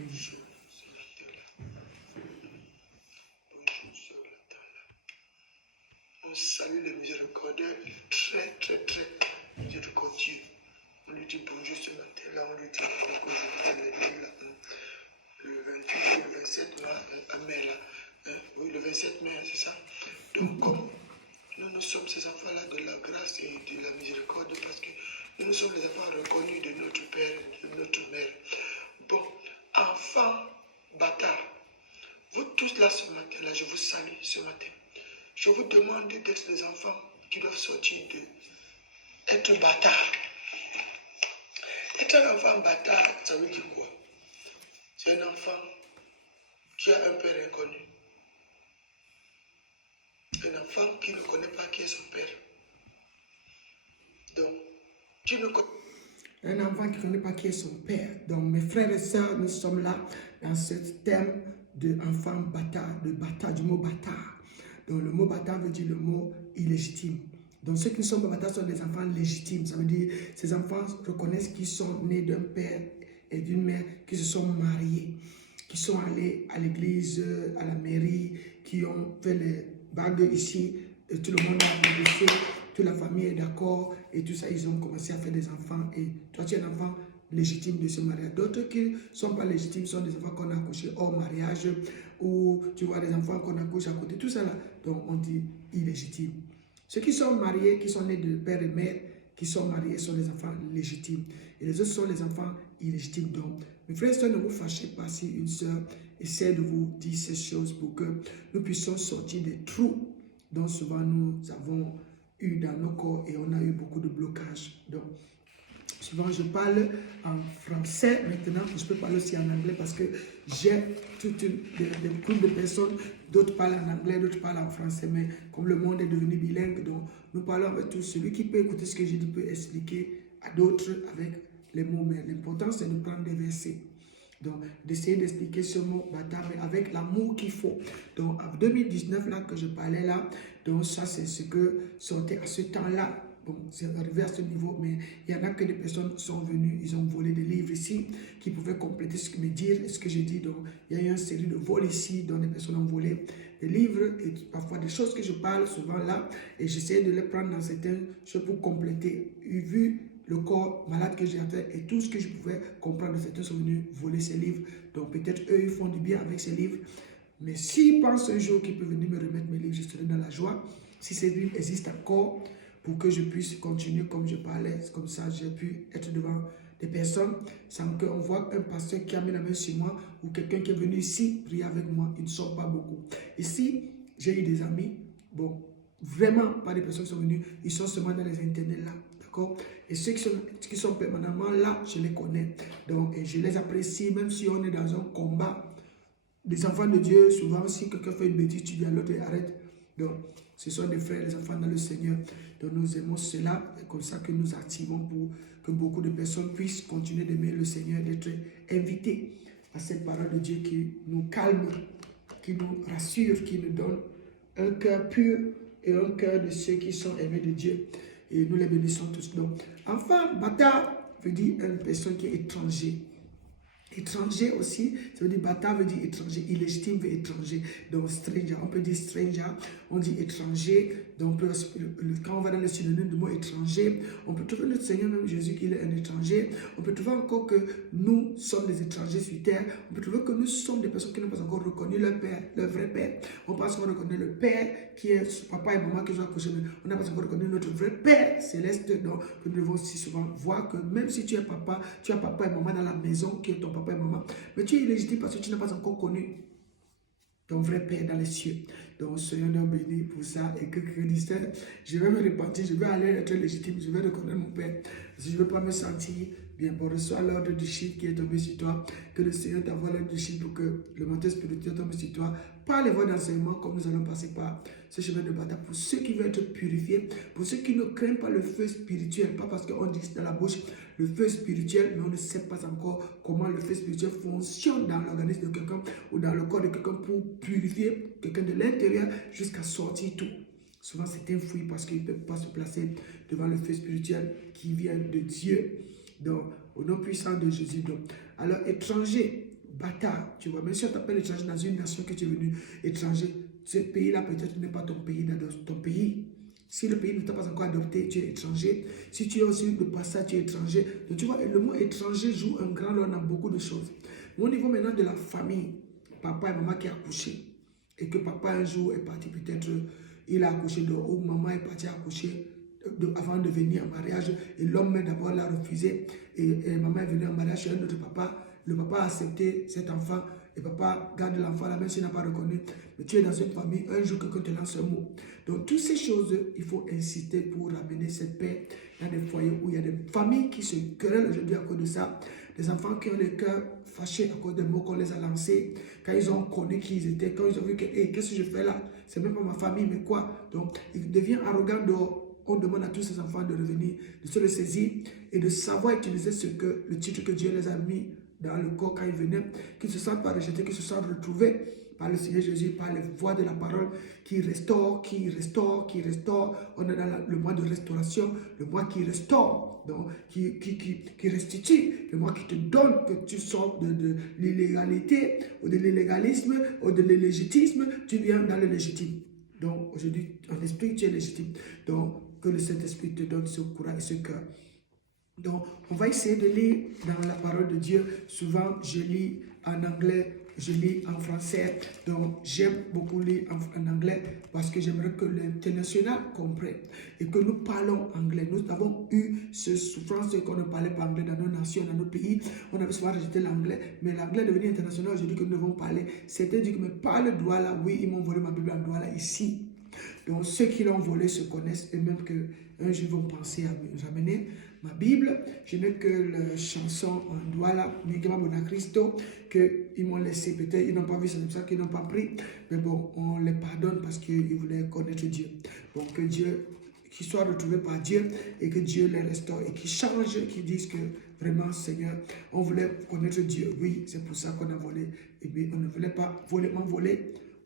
Bonjour, sur la table. On salue le miséricordieux, très miséricordieux. On lui dit bonjour ce matin, là, on lui dit le 28 ou le 27 mai, là. Oui, le 27 mai, c'est ça. Donc, comme nous sommes ces enfants-là de la grâce et de la miséricorde, parce que nous sommes les enfants reconnus de notre Père et de notre Mère. Bon, enfants bâtards, vous tous là ce matin-là, je vous salue ce matin. Je vous demande d'être des enfants qui doivent sortir de être bâtards. Être un enfant bâtard, ça veut dire quoi? C'est un enfant qui a un père inconnu. Un enfant qui ne connaît pas qui est son père. Donc, tu ne connais un enfant qui ne connaît pas qui est son père. Donc, mes frères et sœurs, nous sommes là dans ce thème de enfant bâtard, du mot bâtard. Donc, le mot bâtard veut dire le mot illégitime. Donc, ceux qui ne sont pas bâtards sont des enfants légitimes. Ça veut dire ces enfants reconnaissent qu'ils sont nés d'un père et d'une mère, qui se sont mariés, qui sont allés à l'église, à la mairie, qui ont fait les bagues ici, et tout le monde a applaudi, toute la famille est d'accord, et tout ça, ils ont commencé à faire des enfants, et toi tu es un enfant légitime de ce mariage. D'autres qui ne sont pas légitimes sont des enfants qu'on a accouchés hors mariage, ou tu vois des enfants qu'on accouche à côté, tout ça là, donc on dit illégitime. Ceux qui sont mariés, qui sont nés de père et mère, qui sont mariés sont des enfants légitimes. Et les autres sont les enfants illégitimes. Donc, mes frères et sœurs, ne vous fâchez pas si une sœur essaie de vous dire ces choses pour que nous puissions sortir des trous dont souvent nous avons eu dans nos corps et on a eu beaucoup de blocages. Donc, souvent je parle en français maintenant, je peux parler aussi en anglais parce que j'ai tout des groupes de personnes, d'autres parlent en anglais, d'autres parlent en français, mais comme le monde est devenu bilingue, donc nous parlons avec tous. Celui qui peut écouter ce que je dis peut expliquer à d'autres avec les mots, mais l'important c'est de prendre des versets. Donc, d'essayer d'expliquer ce mot bâtard, mais avec l'amour qu'il faut. Donc, en 2019, là, que je parlais là, donc ça, c'est ce que sortait à ce temps-là. Bon, c'est arrivé à ce niveau, mais il y en a que des personnes sont venues, ils ont volé des livres ici, qui pouvaient compléter ce que me dire, ce que j'ai dit. Donc, il y a eu une série de vols ici, dont les personnes ont volé des livres, et parfois des choses que je parle souvent là, et j'essaie de les prendre dans certaines choses pour compléter. Et vu le corps malade que j'avais et tout ce que je pouvais comprendre, certains sont venus voler ces livres. Donc peut-être eux, ils font du bien avec ces livres. Mais s'ils pensent un jour qu'ils peuvent venir me remettre mes livres, je serai dans la joie. Si ces livres existent encore, pour que je puisse continuer comme je parlais, comme ça j'ai pu être devant des personnes sans qu'on voit un pasteur qui a mis la main sur moi ou quelqu'un qui est venu ici prier avec moi. Ils ne sont pas beaucoup. Ici, j'ai eu des amis, bon, vraiment pas des personnes qui sont venues, ils sont seulement dans les internets là. Et ceux qui sont permanemment là, je les connais. Donc, et je les apprécie, même si on est dans un combat. Les enfants de Dieu, souvent, si quelqu'un fait une bêtise, tu dis à l'autre, arrête. Donc, ce sont des frères, les enfants dans le Seigneur. Donc, nous aimons cela. C'est comme ça que nous activons pour que beaucoup de personnes puissent continuer d'aimer le Seigneur, d'être invités à cette parole de Dieu qui nous calme, qui nous rassure, qui nous donne un cœur pur et un cœur de ceux qui sont aimés de Dieu. Et nous les bénissons tous. Donc, enfant bâtard veut dire une personne qui est étranger. Étranger aussi, ça veut dire bâtard veut dire étranger, illégitime veut dire étranger. Donc stranger, on peut dire stranger, on dit étranger. Donc quand on va dans le synonyme du mot étranger, on peut trouver notre Seigneur même Jésus qu'il est un étranger. On peut trouver encore que nous sommes des étrangers sur terre. On peut trouver que nous sommes des personnes qui n'ont pas encore reconnu leur père, leur vrai père. On pense qu'on reconnaît le père qui est papa et maman qui ont accouché, mais on n'a pas encore reconnu notre vrai père céleste. Donc nous devons aussi souvent voir que même si tu es papa, tu as papa et maman dans la maison qui est ton papa et maman, mais tu es illégitime parce que tu n'as pas encore connu ton vrai Père dans les cieux. Donc, soyons bénis pour ça. Et que Christ dise, je vais me repentir, je vais aller être légitime, je vais reconnaître mon Père. Si je ne veux pas me sentir bien, pour recevoir l'ordre du chiffre qui est tombé sur toi, que le Seigneur t'envoie l'ordre du chiffre pour que le menteur spirituel tombe sur toi. Par les voies d'enseignement, comme nous allons passer par ce chemin de bataille, pour ceux qui veulent être purifiés, pour ceux qui ne craignent pas le feu spirituel, pas parce qu'on dit dans la bouche le feu spirituel, mais on ne sait pas encore comment le feu spirituel fonctionne dans l'organisme de quelqu'un ou dans le corps de quelqu'un pour purifier quelqu'un de l'intérieur jusqu'à sortir tout. Souvent c'est enfoui parce qu'ils ne peuvent pas se placer devant le feu spirituel qui vient de Dieu. Donc, au nom puissant de Jésus. Donc, alors, étranger, bâtard. Tu vois, même si on t'appelle étranger dans une nation que tu es venu étranger, ce pays-là peut-être n'est pas ton pays, dans ton pays. Si le pays ne t'a pas encore adopté, tu es étranger. Si tu es aussi de passage, tu es étranger. Donc tu vois, le mot étranger joue un grand rôle dans beaucoup de choses. Mais au niveau maintenant de la famille, papa et maman qui ont accouché, et que papa un jour est parti peut-être, il a accouché dehors, ou maman est partie accoucher avant de venir en mariage, et l'homme d'abord l'a refusé, et maman est venue en mariage chez un autre papa. Le papa a accepté cet enfant, et papa garde l'enfant là, même s'il n'a pas reconnu. Mais tu es dans une famille, un jour quelqu'un te lance un mot. Donc toutes ces choses, il faut insister pour ramener cette paix dans des foyers où il y a des familles qui se querellent aujourd'hui à cause de ça. Des enfants qui ont le cœur fâché à cause des mots qu'on les a lancés, quand ils ont connu qui ils étaient, quand ils ont vu que, hey, qu'est-ce que je fais là? C'est même pas ma famille, mais quoi? Donc, ils deviennent arrogants dehors. On demande à tous ces enfants de revenir, de se le saisir et de savoir utiliser le titre que Dieu les a mis dans le corps quand ils venaient, qu'ils ne se sentent pas rejetés, qu'ils se sentent retrouvés par le Seigneur Jésus, par les voix de la parole qui restaure, qui restaure, qui restaure. On est dans le mois de restauration, le mois qui restaure, donc, qui restitue, le mois qui te donne que tu sors de l'illégalité ou de l'illégalisme ou de l'illégitisme, tu viens dans le légitime. Donc aujourd'hui, en esprit, tu es légitime. Donc que le Saint-Esprit te donne ce courage et ce cœur. Donc, on va essayer de lire dans la parole de Dieu. Souvent, je lis en anglais, je lis en français. Donc, j'aime beaucoup lire en anglais parce que j'aimerais que l'international comprenne et que nous parlons anglais. Nous avons eu ce souffrance qu'on ne parlait pas anglais dans nos nations, dans nos pays. On avait souvent rejeté l'anglais, mais l'anglais est devenu international aujourd'hui que nous devons parler. Certains disent que mais parle Douala. Oui, ils m'ont volé ma Bible en Douala ici. Donc, ceux qui l'ont volé se connaissent et même qu'un jour vont penser à me ramener ma Bible. Je n'ai que la chanson en Douala, Migma Bona Cristo, qu'ils m'ont laissé. Peut-être ils n'ont pas vu, c'est comme ça qu'ils n'ont pas pris. Mais bon, on les pardonne parce qu'ils voulaient connaître Dieu. Donc, que Dieu, qu'ils soient retrouvés par Dieu et que Dieu les restaure et qu'ils changent, qu'ils disent que vraiment, Seigneur, on voulait connaître Dieu. Oui, c'est pour ça qu'on a volé. Et bien, on ne voulait pas voler.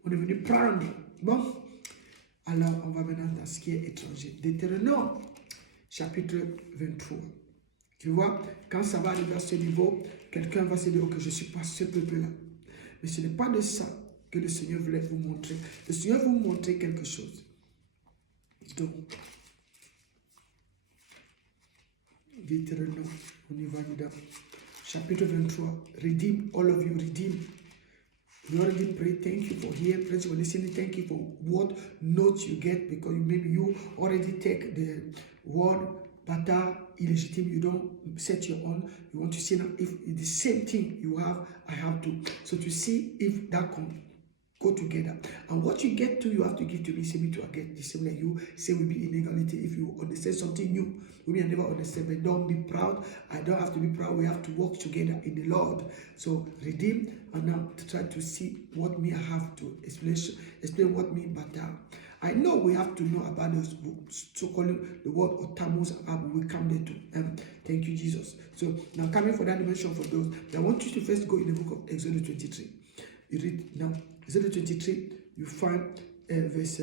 On est venu prendre. Bon. Alors, on va maintenant dans ce qui est étranger. Deutéronome, chapitre 23. Tu vois, quand ça va arriver à ce niveau, quelqu'un va se dire, ok, je ne suis pas ce peuple-là. Mais ce n'est pas de ça que le Seigneur voulait vous montrer. Le Seigneur veut vous montrer quelque chose. Donc, Deutéronome, on y va dedans. Chapitre 23, redeem, all of you, redeem. We already pray. Thank you for here. Friends, for listening. Thank you for what notes you get because maybe you already take the word bata illegitimate. You don't set your own. You want to see now if it's the same thing you have, I have to. So to see if that can go together. And what you get to, you have to give to me. Say me to get the same like you. Say we be inequality. If you understand something new, we may never understand. But don't be proud. I don't have to be proud. We have to work together in the Lord. So redeem. And now to try to see what me I have to explain what me bata. I know we have to know about those so-called the word otamos and we come there to thank you, Jesus. So now coming for that dimension for those, I want you to first go in the book of Exodus 23. You read now Exodus 23, you find verse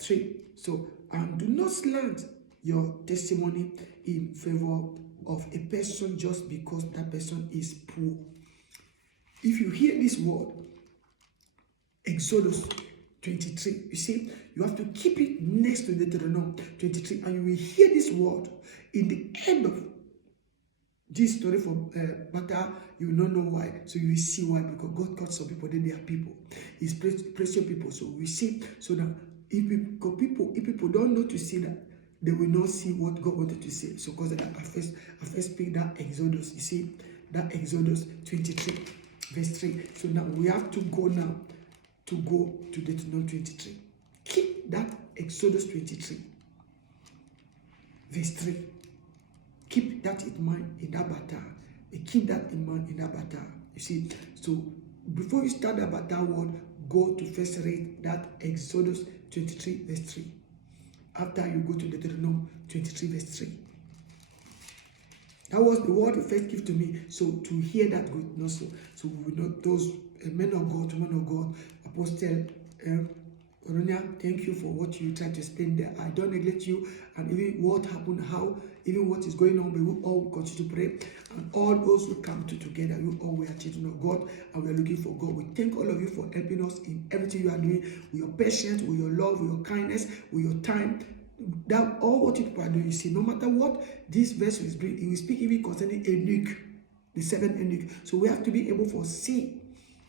3. So and do not slant your testimony in favor of a person just because that person is poor. If you hear this word, Exodus 23, you see, you have to keep it next to Deuteronomy 23, and you will hear this word in the end of this story for Bata. You will not know why, so you will see why, because God called some people, then they are people. He's precious people, so we see, so that if people don't know to see that, they will not see what God wanted to say. So because I first speak that Exodus, you see, that Exodus 23, verse 3. So now we have to go now to go to Deuteronomy 23. Keep that Exodus 23, verse 3. Keep that in mind in that battle. Keep that in mind in that battle. You see, so before you start the battle word, go to first read that Exodus 23, verse 3. After you go to Deuteronomy 23, verse 3. That was the word you first give to me. So to hear that good, not so we know those men of God, women of God, Apostle Oronia, thank you for what you tried to explain there. I don't neglect you, and even what happened, how even what is going on, but we all continue to pray. And all those who come together, we are children of God, and we are looking for God. We thank all of you for helping us in everything you are doing, with your patience, with your love, with your kindness, with your time. That all what you people are doing, you see, no matter what this verse will bring, it will speak even concerning eunuch, the 7 eunuch. So we have to be able to see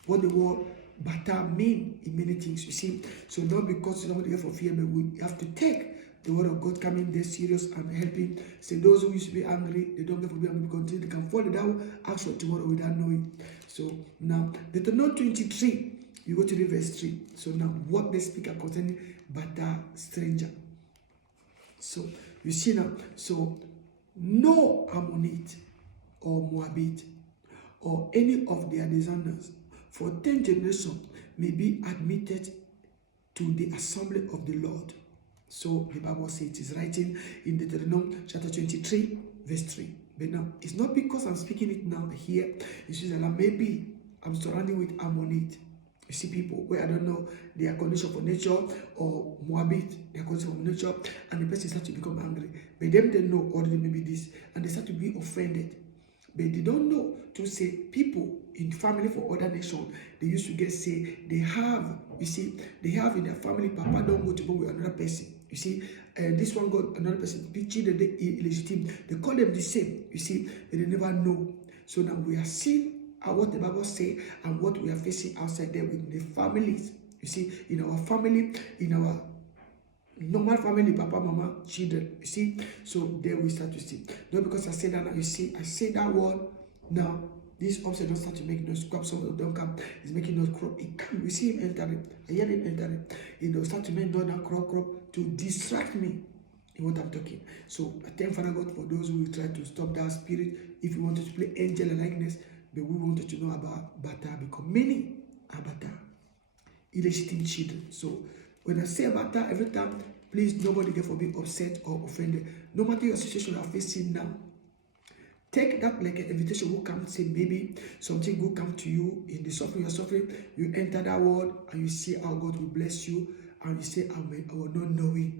what the word bata mean in many things, you see. So not because somebody here for fear, but we have to take the word of God coming there serious and helping. Say those who used to be angry, they don't get to be angry because they can fall down, ask for tomorrow without knowing. So now, Deuteronomy 23, you go to the verse 3. So now, what they speak are concerning bata stranger. So you see now, so no Ammonite or Moabite or any of their descendants for 10 generations may be admitted to the assembly of the Lord. So the Bible says it is writing in Deuteronomy chapter 23, verse 3. But now, it's not because I'm speaking it now here. It's just that maybe I'm surrounding with Ammonite. You see people where I don't know their condition for nature, or Moabit, their condition for nature, and the person start to become angry. But them they know already maybe this, and they start to be offended. But they don't know to say people in family for other nations, they used to get say they have, you see, they have in their family, Papa don't go to go with another person. You see, this one got another person, children they illegitimate. They call them the same, you see, but they never know. So now we are seeing what the Bible say and what we are facing outside there with the families. You see, in our family, in our normal family, papa, mama, children, you see. So there we start to see. Not because I say that now, you see, I say that word now. This upset don't start to make noise. Crop, some of them come, is making noise. Crop. It come. We see him entering. I hear him entering. It will start to make noise now. Crop to distract me in what I'm talking. So I thank Father God for those who will try to stop that spirit. If you wanted to play angel likeness, but we wanted to know about Bata because many are Bata, illegitimate children. So when I say Bata every time, please nobody get for being upset or offended. No matter your situation you are facing now, take that like an invitation who come say maybe something good come to you in the suffering you're suffering. You enter that word and you see how God will bless you, and you say, Amen, I will not know it.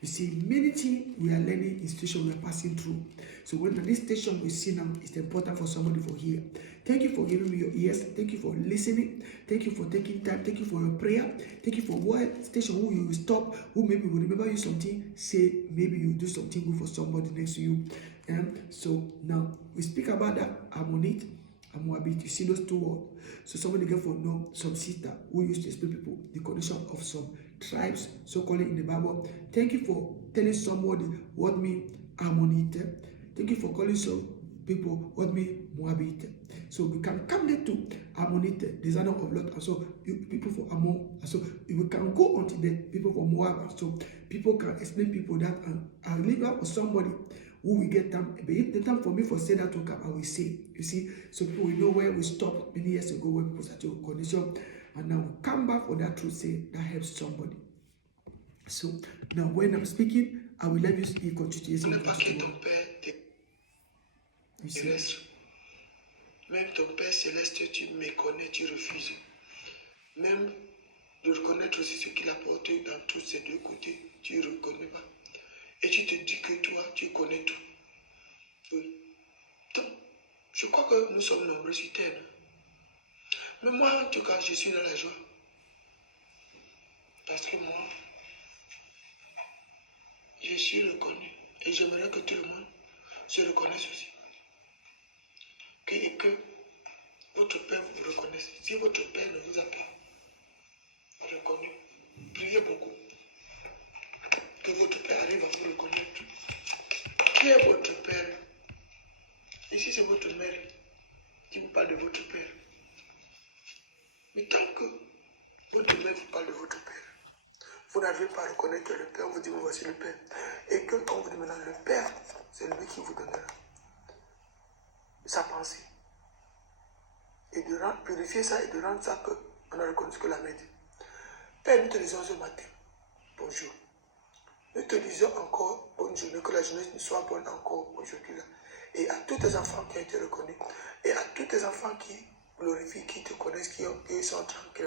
You see, many things we are learning in station we are passing through. So when this station we see now, it's important for somebody for here. Thank you for giving me your ears. Thank you for listening. Thank you for taking time. Thank you for your prayer. Thank you for what station who you will stop, who maybe will remember you something, say maybe you do something good for somebody next to you. And so now we speak about that Ammonite and Moabite. You see those two words. So somebody get for know some sister who used to explain people the condition of some tribes, so called in the Bible. Thank you for telling somebody what mean Ammonite. Thank you for calling some people what mean Moabite. So we can come there to Ammonite, designer of Lot, and so people for Ammon. And so we can go on to the people for Moab, and so people can explain people that, and I'll leave out for somebody who will get time. But if the time for me for say that to come, I will say, you see, so people will know where we stopped many years ago when people started to condition, and now we come back for that truth, say that helps somebody. So now when I'm speaking, I will let you continue. You see. Même ton Père Céleste, tu me connais, tu refuses. Même de reconnaître aussi ce qu'il apporte dans tous ces deux côtés, tu ne reconnais pas. Et tu te dis que toi, tu connais tout. Oui. Donc, je crois que nous sommes nombreux sur terre. Mais moi, en tout cas, je suis dans la joie. Parce que moi, je suis reconnu. Et j'aimerais que tout le monde se reconnaisse aussi. Et que votre Père vous reconnaisse. Si votre Père ne vous a pas reconnu, priez beaucoup. Que votre Père arrive à vous reconnaître. Qui est votre Père? Ici, c'est votre mère qui vous parle de votre Père. Mais tant que votre mère vous parle de votre Père, vous n'arrivez pas à reconnaître le Père, on vous dit, voici le Père. Et que quand vous dites maintenant, le Père, c'est lui qui vous donnera sa pensée. Et de purifier ça et de rendre ça qu'on a reconnu ce que la mère dit. Père, nous te disons ce matin, bonjour. Nous te disons encore bonne journée, que la journée soit bonne encore aujourd'hui là. Et à tous tes enfants qui ont été reconnus, et à tous tes enfants qui glorifient, qui te connaissent, qui sont tranquilles,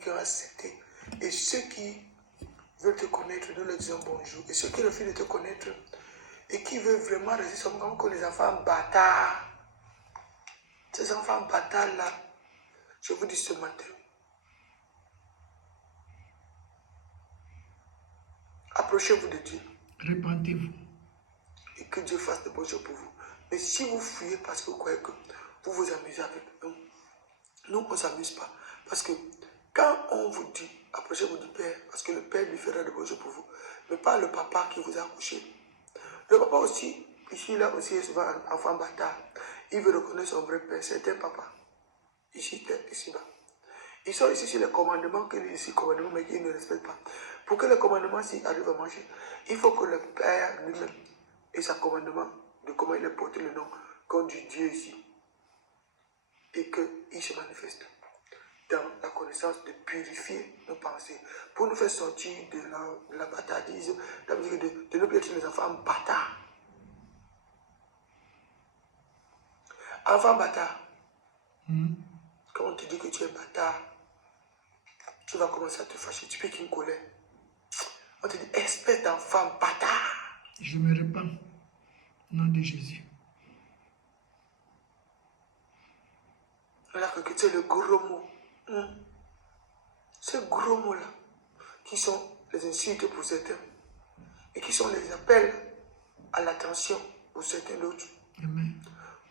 qui ont accepté. Et ceux qui veulent te connaître, nous leur disons bonjour. Et ceux qui refusent de te connaître, et qui veut vraiment rester comme que les enfants bâtards. Ces enfants bâtards-là, je vous dis ce matin, approchez-vous de Dieu. Répentez-vous. Et que Dieu fasse de bonnes choses pour vous. Mais si vous fuyez parce que vous croyez que vous vous amusez avec nous, nous, on ne s'amuse pas. Parce que quand on vous dit, approchez-vous du Père, parce que le Père lui fera de bonnes choses pour vous, mais pas le papa qui vous a accouché. Le papa aussi, ici, là aussi, est souvent un enfant bâtard. Il veut reconnaître son vrai père, c'est un papa. Ici, ici-bas. Ils sont ici sur les commandements qu'il ici commandements, mais qu'ils ne respectent pas. Pour que les commandements s'y arrivent à marcher, il faut que le Père lui-même ait sa commandement de comment il a porté le nom comme du Dieu ici. Et qu'il se manifeste dans la connaissance de purifier nos pensées, pour nous faire sortir de la bâtardise, de ne plus être les enfants bâtards. Enfant bâtard, quand on te dit que tu es bâtard, tu vas commencer à te fâcher, tu piques une colère. On te dit, espèce d'enfant bâtard. Je me répands. Au nom de Jésus. Là, que c'est le gros mot. Ces gros mots-là, qui sont les insultes pour certains, et qui sont les appels à l'attention pour certains d'autres. Amen.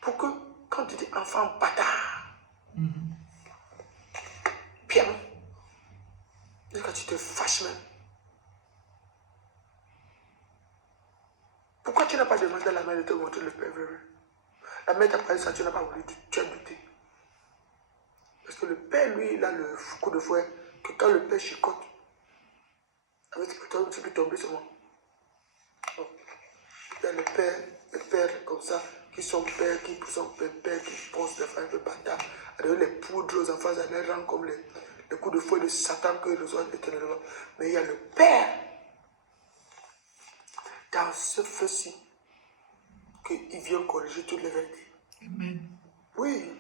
Pour que, quand tu dis enfant bâtard, bien, quand tu te fâches même. Pourquoi tu n'as pas demandé à la mère de te montrer le Père vrai? La mère t'a parlé ça, tu n'as pas voulu, tu as douté. Parce que le Père, lui, il a le coup de fouet que quand le Père chicote, avec ce que tu peux tomber sur moi. Donc, il y a le Père comme ça, qui sont Père, qui sont Père, qui pense les femmes de bâtard. Alors les poudres aux enfants, ça les rend comme les coups de fouet de Satan que reçoivent éternellement. Mais il y a le Père dans ce feu-ci, qu'il vient corriger toutes les vérités. Amen. Oui,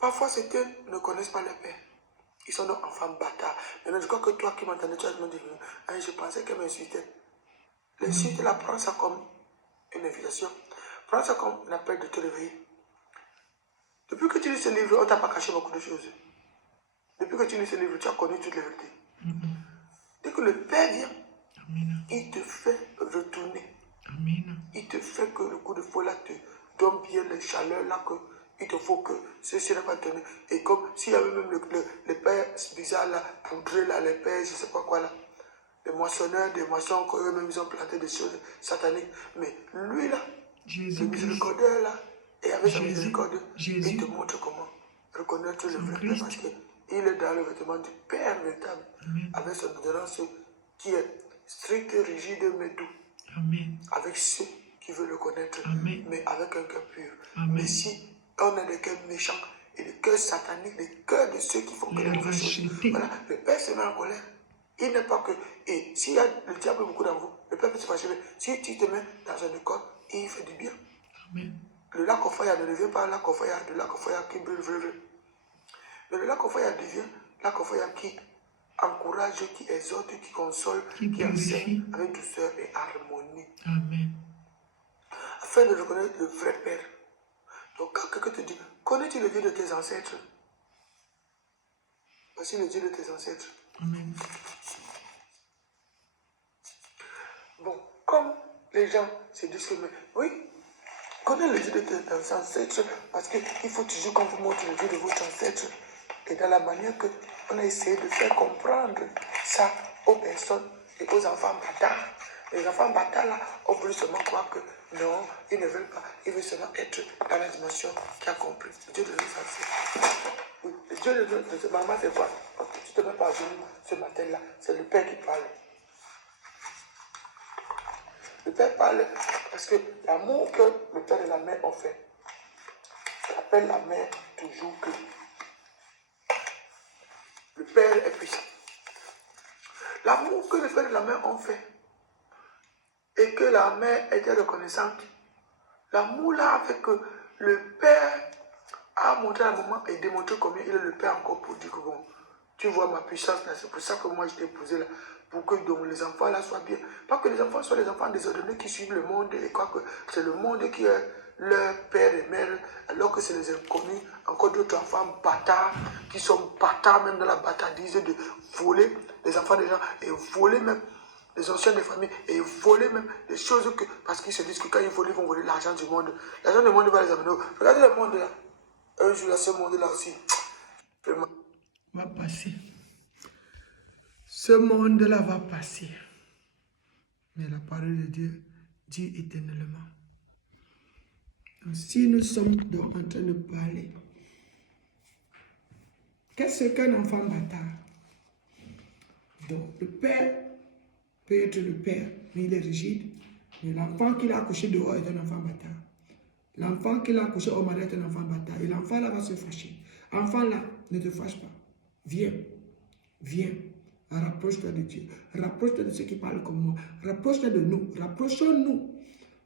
parfois certains ne connaissent pas le Père. Ils sont donc enfants bâtards. Maintenant, je crois que toi qui m'entendais, tu as demandé, je pensais qu'elle m'insultait. L'insulte, là, prends ça comme une invitation. Prends ça comme un appel de te réveiller. Depuis que tu lis ce livre, on ne t'a pas caché beaucoup de choses. Depuis que tu lis ce livre, tu as connu toutes les vérités. Dès que le Père vient, Amen. il te fait retourner. Amen. Il te fait que le coup de fouet là te donne bien les chaleurs là que il te faut que ceci n'est pas donné. Et comme s'il y avait même les pères bizarres là, poudrés là, les pères, je ne sais pas quoi là, les moissonneurs, des moissons qu'eux-mêmes ils ont planté des choses sataniques. Mais lui là, le miséricordieux là, et avec sa miséricorde, il te montre comment reconnaître le vrai Père parce qu'il est dans le vêtement du Père véritable, avec son ordonnance qui est stricte, rigide, mais doux. Amen. Avec ceux qui veulent le connaître, Amen. mais avec un cœur pur. Amen. Mais si on a des cœurs méchants et des cœurs sataniques, des cœurs de ceux qui font que les mauvaises choses, voilà, le Père se met en colère. Il n'est pas que. Et s'il y a le diable beaucoup dans vous, le Père peut se fâcher. Si tu te mets dans un école, il fait du bien. Amen. Le lac au fire ne devient pas un lac au fire, le lac au fire qui brûle, brûle. Mais le lac au fire devient lac au fire qui encourage, qui exhorte, qui console, qui enseigne avec douceur et harmonie. Amen. Afin de reconnaître le vrai Père. Donc quand quelqu'un te dit, connais-tu le Dieu de tes ancêtres? Voici le Dieu de tes ancêtres. Amen. Bon, comme les gens se disent que, oui, connais le Dieu de tes ancêtres, parce qu'il faut toujours qu'on vous montre le Dieu de votre ancêtre. Et dans la manière qu'on a essayé de faire comprendre ça aux personnes et aux enfants bâtards. Les enfants bâtards là, on veut seulement croire que non, ils ne veulent pas, ils veulent seulement être dans la dimension qui a compris. Le Dieu de nos ancêtres. Oui, le Dieu de maman, c'est quoi? Tu te mets pas à genoux ce matin-là, c'est le Père qui parle. Le Père parle parce que l'amour que le Père et la Mère ont fait, appelle la Mère toujours que le Père est puissant. L'amour que le Père et la Mère ont fait et que la Mère était reconnaissante, l'amour là a fait que le Père a montré à un moment et démontré combien il est le Père encore pour dire que bon, Tu vois ma puissance là, c'est pour ça que moi je t'ai posé là. Pour que donc, les enfants là soient bien. Pas que les enfants soient les enfants désordonnés qui suivent le monde et croient que c'est le monde qui est leur père et mère, alors que c'est les inconnus, encore d'autres enfants bâtards, qui sont bâtards même dans la bâtardise de voler les enfants des gens et voler même les anciens des familles et voler même des choses que, parce qu'ils se disent que quand ils volent, ils vont voler l'argent du monde. L'argent du monde va les amener. Regardez le monde là. Un jour là, ce monde là aussi. Vraiment. Va passer. Ce monde-là va passer. Mais la parole de Dieu dit éternellement. Donc, si nous sommes donc en train de parler, qu'est-ce qu'un enfant bâtard? Donc, le père peut être le père, mais il est rigide. Mais l'enfant qu'il a accouché dehors est un enfant bâtard. L'enfant qu'il a accouché au mari est un enfant bâtard. Et l'enfant là va se fâcher. Enfant là, ne te fâche pas. Viens, viens. Rapproche-toi de Dieu. Rapproche-toi de ceux qui parlent comme moi. Rapproche-toi de nous. Rapprochons-nous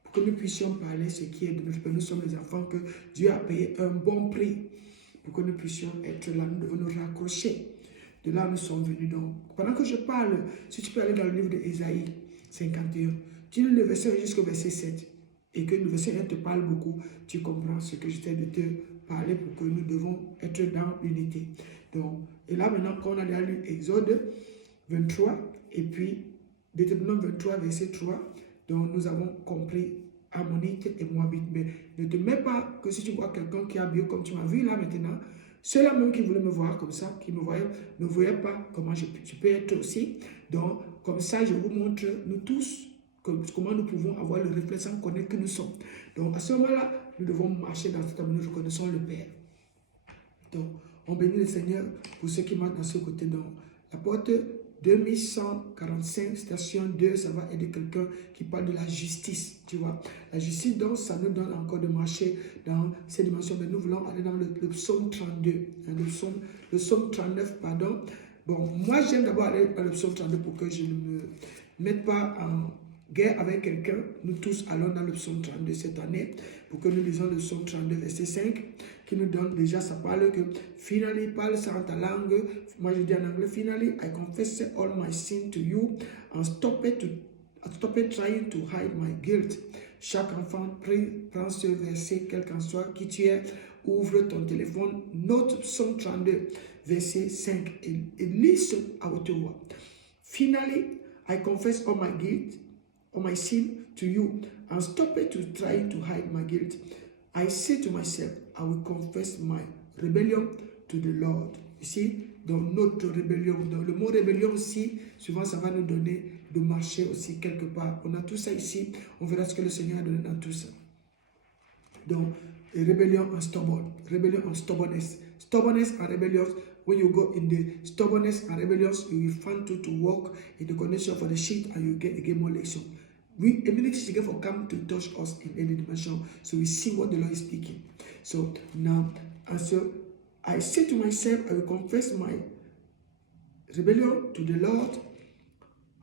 pour que nous puissions parler ce qui est de notre Père. Nous sommes les enfants que Dieu a payé un bon prix pour que nous puissions être là. Nous devons nous raccrocher. De là, nous sommes venus. Donc, pendant que je parle, si tu peux aller dans le livre d'Ésaïe 51, tu lis le verset jusqu'au verset 7 et que le verset 1 te parle beaucoup, tu comprends ce que j'essaie de te parler pour que nous devons être dans l'unité. Donc, et là maintenant, quand on a déjà lu Exode 23 et puis Deutéronome 23, verset 3, donc nous avons compris Ammonite et Moabite. Mais ne te mets pas que si tu vois quelqu'un qui est habillé comme tu m'as vu là maintenant, ceux-là même qui voulaient me voir comme ça, qui me voyaient, ne voyaient pas comment je peux être aussi. Donc, comme ça, je vous montre, nous tous, comment nous pouvons avoir le réflexe sans connaître que nous sommes. Donc, à ce moment-là, nous devons marcher dans cette amour, nous reconnaissons le Père. Donc, on bénit le Seigneur pour ceux qui marchent dans ce côté. Donc, la porte 2145, station 2, ça va aider quelqu'un qui parle de la justice, tu vois. La justice, donc, ça nous donne encore de marcher dans ces dimensions. Mais nous voulons aller dans le psaume 32, hein, le psaume 39, pardon. Bon, moi, j'aime d'abord aller dans le psaume 32 pour que je ne me mette pas en guerre avec quelqu'un. Nous tous allons dans le psaume 32 cette année pour que nous lisons le psaume 32, verset 5, qui nous donne déjà, ça parle que finally, parle ça en ta langue. Moi je dis en anglais, finally, I confess all my sin to you and stop it trying to hide my guilt. Chaque enfant prend ce verset, quel qu'en soit qui tu es, ouvre ton téléphone, note psaume 32, verset 5 et lis à haute voix. Finally, I confess all my guilt, all my sin to you, and stop it to try to hide my guilt. I say to myself, I will confess my rebellion to the Lord. Ici, dans notre rébellion, dans le mot rébellion aussi, souvent ça va nous donner de marcher aussi quelque part. On a tout ça ici, on verra ce que le Seigneur a donné dans tout ça. Donc, rebellion and stubborn, rebellion and stubbornness. Stubbornness and rebellion, when you go in the stubbornness and rebellion, you will find to walk in the connection for the sheep and you get more lesson. We immediately together come to touch us in any dimension, so we see what the Lord is speaking. So now, and so I say to myself, I will confess my rebellion to the Lord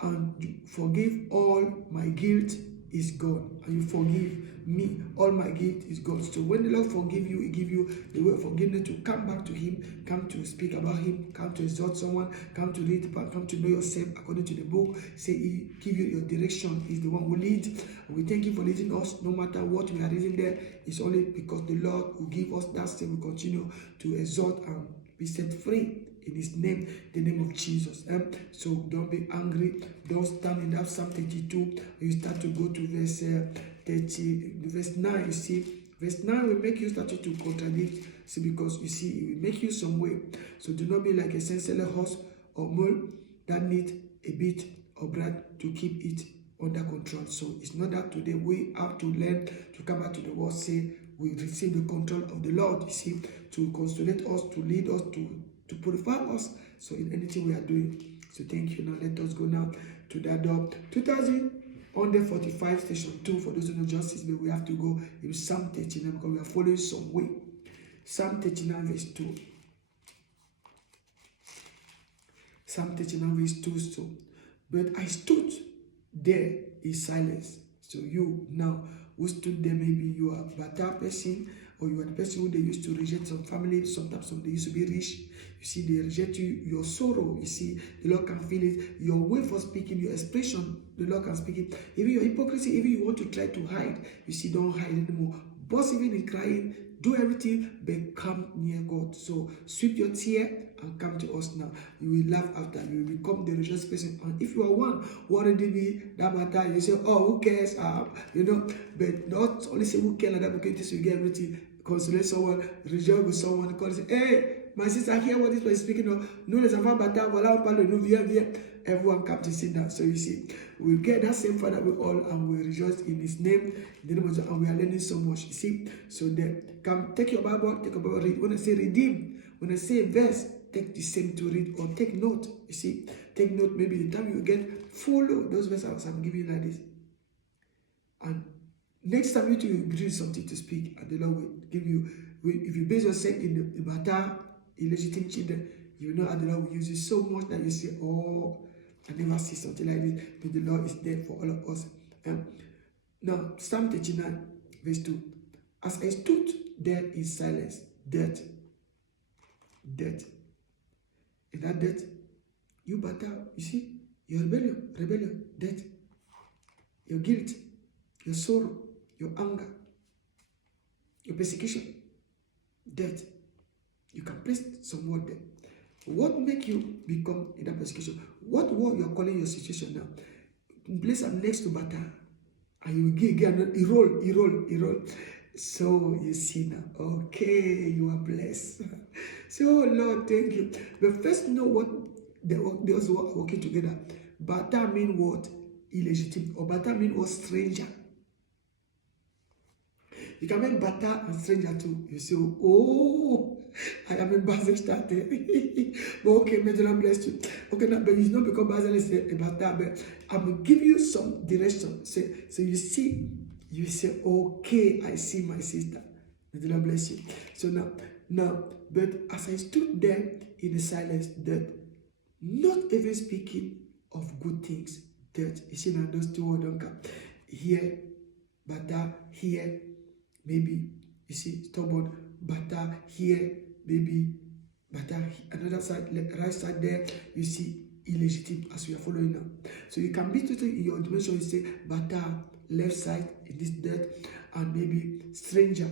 and forgive all my guilt is gone. And you forgive me, all my guilt is gone. So when the Lord forgive you, He give you the way of forgiveness to come back to Him, come to speak about Him, come to exhort someone, come to read, come to know yourself according to the book. Say He give you your direction. He's the one who leads. And we thank Him for leading us. No matter what we are reading there, it's only because the Lord will give us that same. We continue to exhort and be set free. In His name, the name of Jesus. So don't be angry. Don't stand in that Psalm 32. You start to go to verse 30, verse 9. You see, verse 9 will make you start to contradict. See, because you see, it will make you some way. So do not be like a senseless horse or mule that needs a bit of bread to keep it under control. So it's not that today we have to learn to come back to the word, say we receive the control of the Lord, you see, to consolate us, to lead us, to purify us, so in anything we are doing. So thank you. Now let us go now to that door. 2045 station 2 for those who know justice, but we have to go in Psalm 39 because we are following some way. Psalm 39 verse 2. Psalm 39 verse 2. So, but I stood there in silence. So you now, who stood there. Maybe you are a Bata person, or you are the person who they used to reject some family. Sometimes some they used to be rich. You see, they reject you, your sorrow. You see, the Lord can feel it. Your way for speaking, your expression, the Lord can speak it. Even your hypocrisy, even you want to try to hide, you see, don't hide anymore. Boss even in crying, do everything, but come near God. So sweep your tear and come to us now. You will laugh after. You will become the religious person. And if you are one who already be that matter, you say, oh, who cares? But not only say who cares like that, because you get everything. Consolate someone, rejoice with someone, call say, hey, my sister, hear what this person is speaking of. No, les enfants bâtards, voilà, on parle de nous, viens. Everyone come to sit down. So you see, we get that same Father we all, and we rejoice in His name, in the name of Jesus, and we are learning so much. You see, so then come take your Bible, read. When I say redeem, when I say verse, take the same to read or take note. You see, take note. Maybe the time you get, follow those verses I'm giving you like this, and next time you read something to speak, and the Lord will give you. If you base yourself in the Bata, illegitimate children, you know, and the Lord will use it so much that you say, oh, I never see something like this, but the Lord is there for all of us. Now, Psalm 39, verse 2. As I stood there in silence, death. In that death, you Bata, you see, your rebellion, death, your guilt, your sorrow, your anger, your persecution, death. You can place some word there. What make you become in that persecution? What word you are calling your situation now? Place them next to Bata, and you will get a roll. So you see now, okay, you are blessed. So Lord, thank you. But first know what those who are working together. Bata mean what? Illegitimate. Or Bata mean what? Stranger. You can make Bata and stranger too. You say, oh, I am in Basel started. But okay, may the Lord bless you. Okay, now, but you not become Basel is a Bata, but I will give you some direction. So you see, you say, okay, I see my sister. May the Lord bless you. So now, but as I stood there in the silence, that not even speaking of good things, that you see now those two words don't come. Here, Bata, here, maybe, you see, stubborn, Bata, here, maybe, Bata, another side, right side there, you see, illegitimate as we are following now. So you can be totally in your dimension, you say, Bata, left side, in this death, and maybe stranger,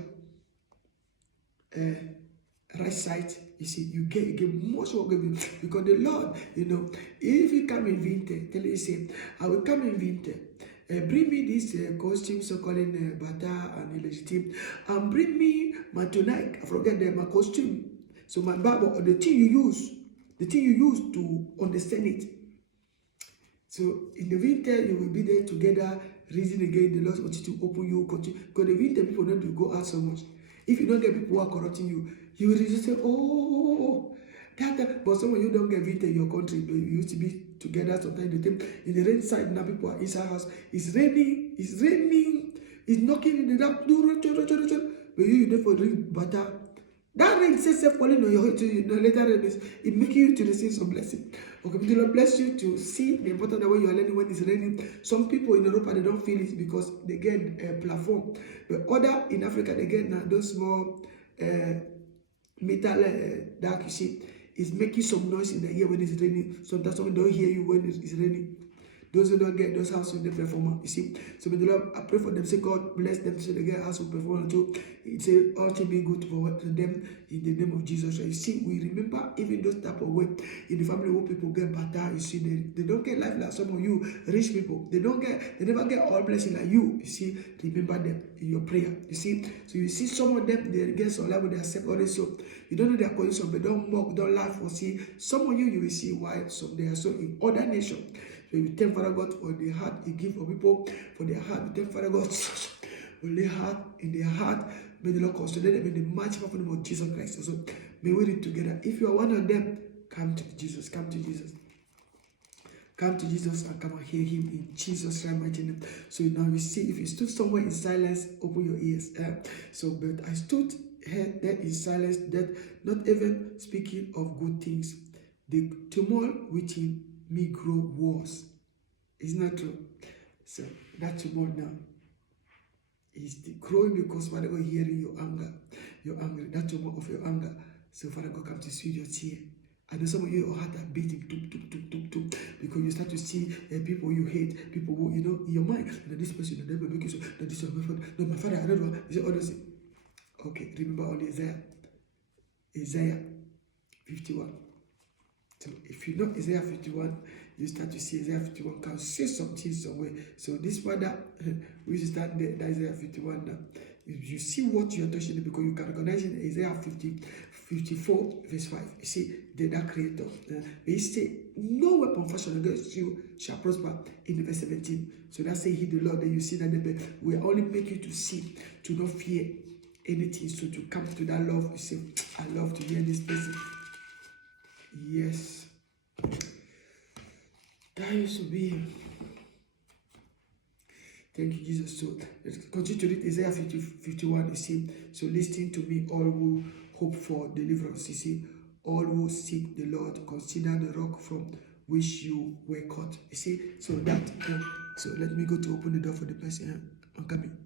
right side, you see, you get much more good because the Lord, you know, if you come in winter, tell you say, I will come in winter. Bring me this costume, so calling Bata and illegitimate, and bring me my tonight. I forget my costume. So my Bible, or the thing you use to understand it. So in the winter, you will be there together, reason again. The Lord wants you to open you, continue. Because the winter people don't go out so much. If you don't get people who are corrupting you, you will just say, oh, that. But some of you don't get winter in your country. But you used to be together sometimes in the rain side. Now people are inside house. It's raining. It's knocking in the dark. But you there for drink butter. That rain says falling on your head, later it making you to receive some blessing. Okay, may the Lord bless you to see the important way you are learning when it's raining. Some people in Europe, they don't feel it because they get a platform. But other in Africa, they get those small metal dark, you see, it's making some noise in the ear when it's raining. Sometimes someone don't hear you when it's raining. Those who don't get those houses with the performer, you see. So may the Lord, I pray for them, say God bless them so they get house with performer too. It's all to be good for them in the name of Jesus. You see, we remember even those type of way in the family where people get better, you see, they don't get life like some of you rich people. They never get all blessing like you. You see, remember them in your prayer. You see, so you see some of them, they get some level, they accept all this. So you don't know their condition, but don't mock, don't laugh or see. Some of you will see why some they are so in other nations. So we thank Father God for the heart He gives for people, for their heart. We thank Father God for their heart, in their heart. May the Lord consolidate them in the mighty name of Jesus Christ. So may we read together. If you are one of them, come to Jesus. Come to Jesus. Come to Jesus and come and hear Him in Jesus' mighty name. So now you see, if you stood somewhere in silence, open your ears. But I stood here there in silence, that not even speaking of good things. The tumult within me grow worse. Isn't that true? So that tumult now. It's growing because Father God hearing your anger, that trauma of your anger. So Father God come to soothe your tear. I know some of you, your heart are beating, because you start to see people you hate, people who, you know, in your mind, this person, the devil make you so, this is my father, no, my father, I don't know, you say, honestly, okay, remember only Isaiah 51. So if you know Isaiah 51, you start to see Isaiah 51 can say something somewhere. So this mother, we start there, that Isaiah 51 now. You see what you're touching because you can recognize in Isaiah 54 verse 5. You see, that creator. He say, no weapon fashioned against you shall prosper in verse 17. So that's say he the Lord. Then you see that the will only make you to see, to not fear anything. So to come to that love, you say, I love to hear this person. Yes. That used to be. Thank you, Jesus. So let's continue to read Isaiah 51. You see, so listen to me, all who hope for deliverance. You see, all who seek the Lord, consider the rock from which you were caught. You see, so that. So let me go to open the door for the person. I'm coming.